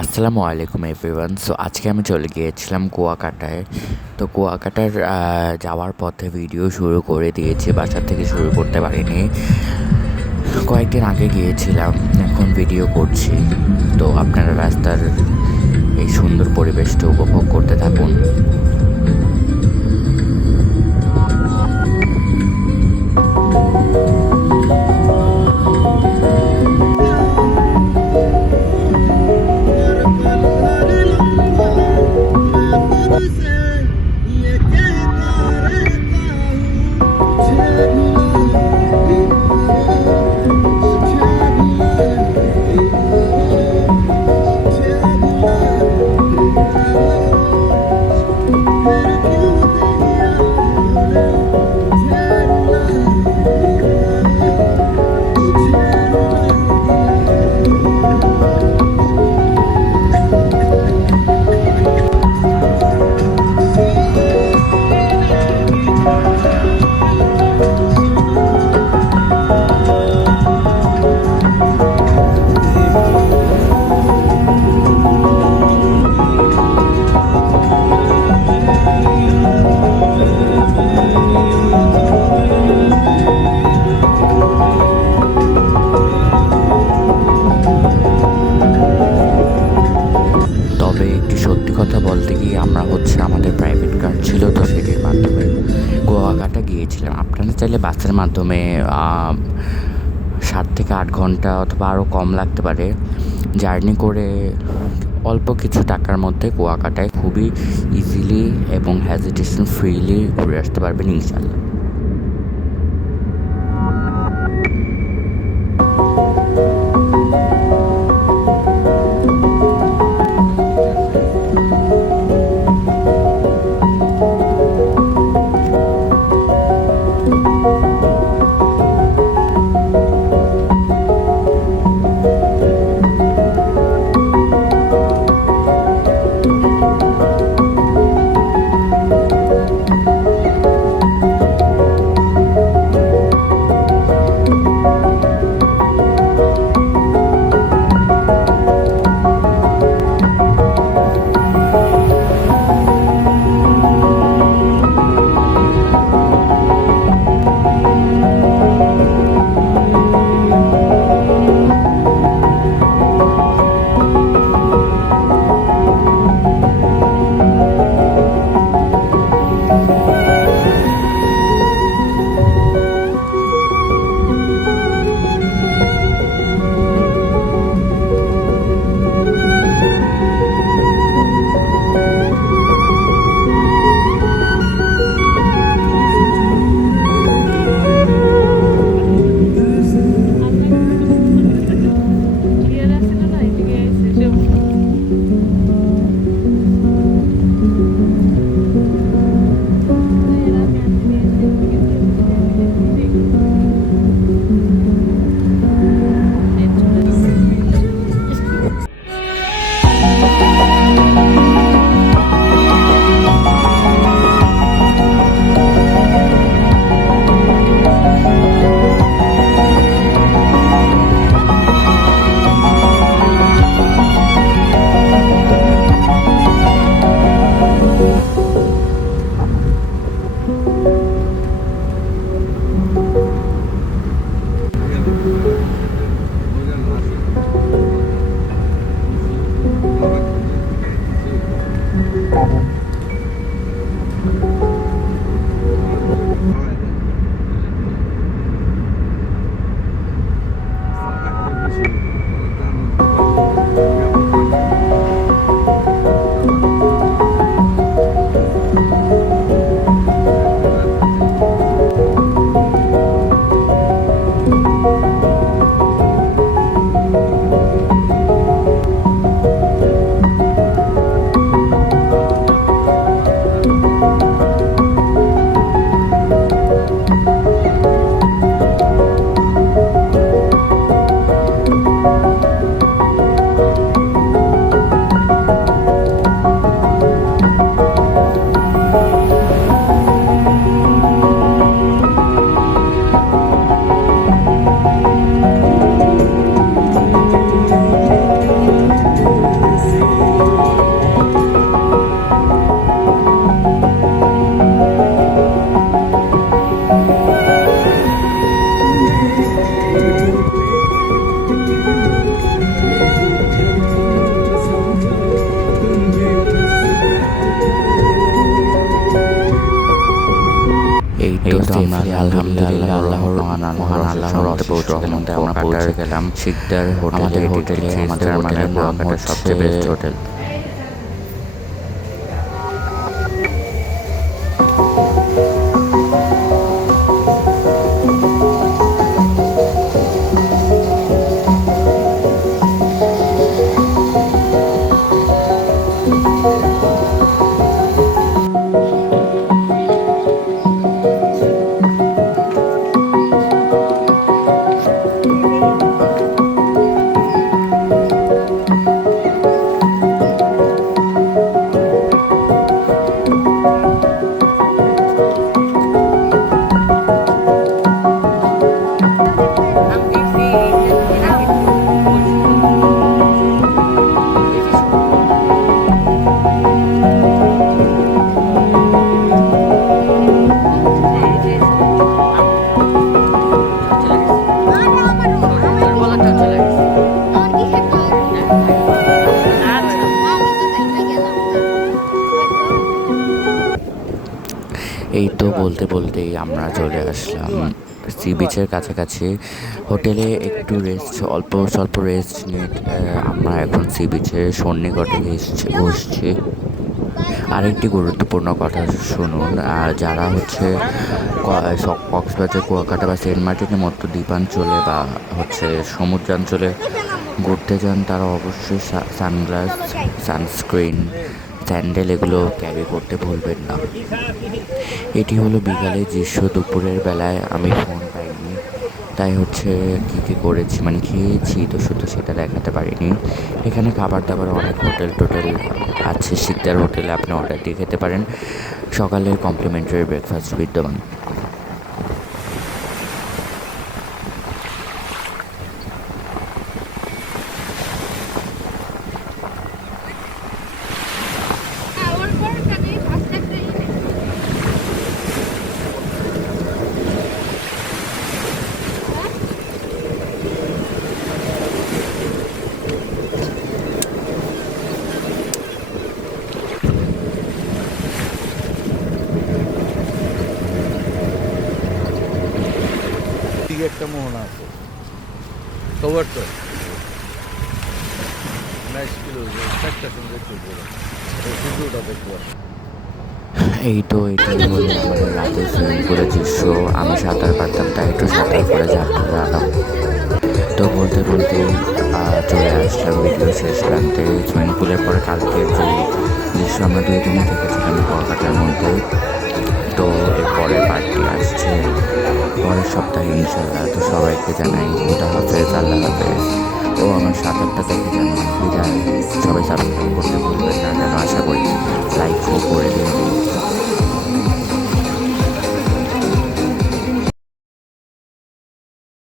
আসসালামু আলাইকুম everyone. So আজকে আমি চলে গিয়েছিলাম কুয়াকাটায়। তো কুয়াকাটার যাওয়ার পথে ভিডিও শুরু করে দিয়েছি, বাসা থেকে শুরু করতে পারিনি। কয়েকদিন আগে গিয়েছিলাম, এখন ভিডিও করছি। তো আপনারা রাস্তার এই সুন্দর পরিবেশটা উপভোগ করতে থাকুন। তবে একটি সত্যি কথা বলতে গিয়ে আমরা আমাদের প্রাইভেট কার ছিল, তো সেটির মাধ্যমে কুয়াকাটা গিয়েছিলাম। আপনারা চাইলে বাসের মাধ্যমে 7 থেকে 8 ঘন্টা অথবা আরও কম লাগতে পারে জার্নি করে অল্প কিছু টাকার মধ্যে কুয়াকাটায় খুবই ইজিলি এবং হেজিটেশন ফ্রিলি ঘুরে আসতে পারবেন ইনশাল্লাহ। এই তো আমরা আলহামদুলিল্লাহ আল্লাহর অশেষ রহমতে আমরা পৌঁছে গেলাম শিকদার হোটেলে। আমাদের হোটেলের নাম হচ্ছে সবচেয়ে বেস্ট হোটেল। এই তো বলতে বলতেই আমরা চলে আসলাম সি বিচের কাছাকাছি। হোটেলে একটু অল্প স্বল্প রেস্ট নিয়ে আমরা এখন সি বিচের সন্নিকটে বসছি। আরেকটি গুরুত্বপূর্ণ কথা শুনুন, যারা হচ্ছে কক্সবাজার, কুয়াকাটা বা সেন্ট মার্টিনের মতো দ্বীপাঞ্চলে বা হচ্ছে সমুদ্রাঞ্চলে ঘুরতে যান, তারা অবশ্যই সানগ্লাস, সানস্ক্রিন, স্যান্ডেল এগুলো ক্যারি করতে ভুলবেন না। এটি হলো বিকালের দৃশ্য। দুপুরের বেলায় আমি ফোন পাইনি, তাই হচ্ছে কী করেছি মানে খেয়েছি, তো শুধু সেটা দেখাতে পারিনি। এখানে খাবার দাবার অনেক হোটেল আছে। শিকদার হোটেলে আপনি অর্ডার দিয়ে খেতে পারেন। সকালের কমপ্লিমেন্টারি ব্রেকফাস্ট বিদ্যমান। একটা মোহনা আছে কভারটা নাইস কিলো একটা সুন্দর সূর্যটা দেখবো। এই তো এটাই হলো আমাদের রাতের সুইমিং পুলের দৃশ্য। আমি সাঁতার পারতাম, তাই একটু সাঁতার করে জানলাম। তো বলতে বলতেই চলে আসলাম ভিডিও শেষ প্রান্তে। সুইমিং পুলের পরে কালকের যে দৃশ্য, আমরা 2 দিনে থেকেছিলাম কুয়াকাটার মধ্যে। তো এর পরের পার্টি আসছে পরের সপ্তাহে ইনশাল্লাহ। তো সবাইকে জানাই খুদা হাফেজ, আল্লাহ হাফেজ। ও আমার সাঁতারটা দেখে